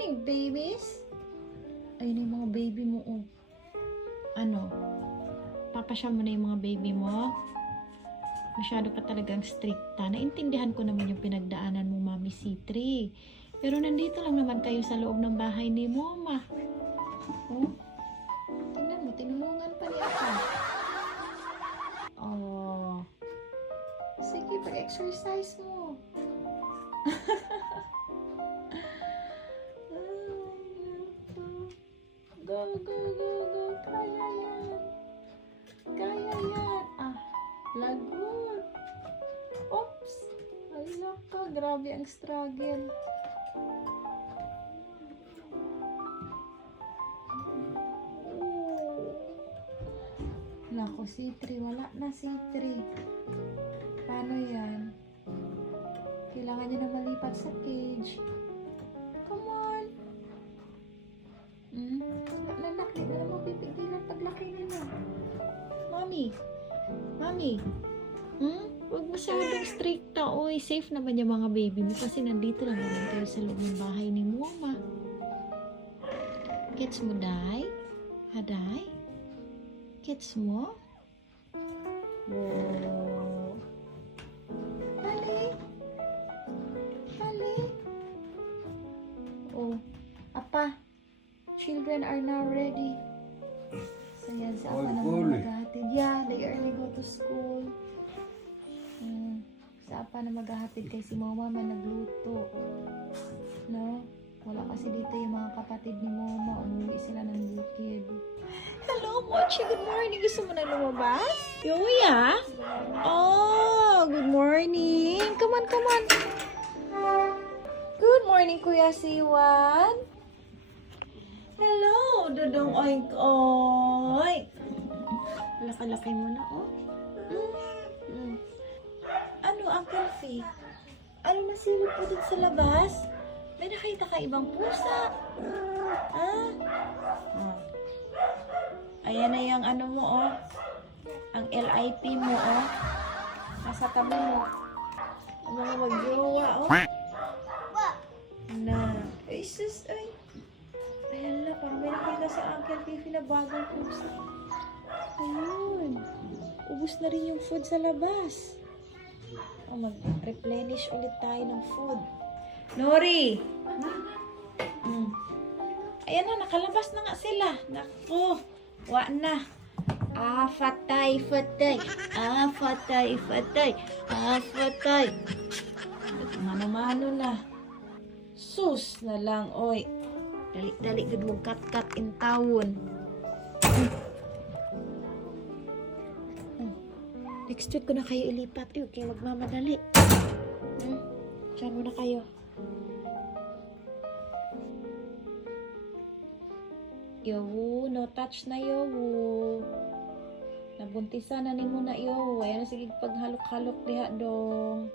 morning, babies. Ayun yung mga baby mo, oh. Ano? Papasya mo na yung mga baby mo? Masyado ka talagang stricta. Naintindihan ko naman yung pinagdaanan mo, Mami C3. Pero nandito lang naman kayo sa loob ng bahay ni Mama. Oh? Tingnan mo, tinulungan pa niya ka. Oh. Sige, pag-exercise mo. Go, go, go, go. Kaya yan. Kaya yan. Ah, lagot. Oops. Ay, naka. Grabe ang struggle. Nako, C3. Wala na C3. Paano yan? Kailangan niya na malipat sa cage. Come on. Nanak, di na naman pipigilan paglaki nila. Mami. Mami. Huwag masyadong stricta. Oy, safe naman yung mga baby mo kasi nandito lang naman kayo sa loob ng bahay ni Mama. Gets mo, Day? Haday? Gets mo? Wow. Hali. Hali. Oh, Apa. Children are now ready. So yan, si Apa naman maghahatid. Yeah, they early go to school. Si Apa na maghahatid kay si Mama man nagluto. No? Wala kasi dito yung mga kapatid ni Mama. Umuwi sila ng bukid. Hello, Mochi. Good morning. Gusto mo na lumabas? Yuya? Oh, good morning. Come on, come on. Good morning, Kuya Siwan. Hello, Dudong Oink Oink. Laki-laki mo na, oh. Ano, Uncle Faye? Ano nasilip po dun sa labas? May nakita ka ibang pusa. Ah? Ayan na yung ano mo, oh. Ang LIP mo, oh. Nasa tabi mo. Ang mga magjowa, oh. Na. Ay, sus, ay. Ayan na, parang may nakita sa Uncle Fifi na bagong pusa. Ayun. Ubus na rin yung food sa labas. Oh, mag-replenish ulit tayo ng food. Nori! Ayan na, nakalabas na nga sila. Naku, wa na. Ah, fatay, fatay. Ah, fatay, fatay. Ah, fatay. Mano-mano na. Sus na lang, oy. Dali-dali, good mong kat-kat in town. Next week ko na kayo ilipat. Okay, magmamadali. Diyan muna kayo. Yowo, no touch na yowo. Nabuntisan na ni mo na yowo. Ayan na sige paghalok-halok diha dong.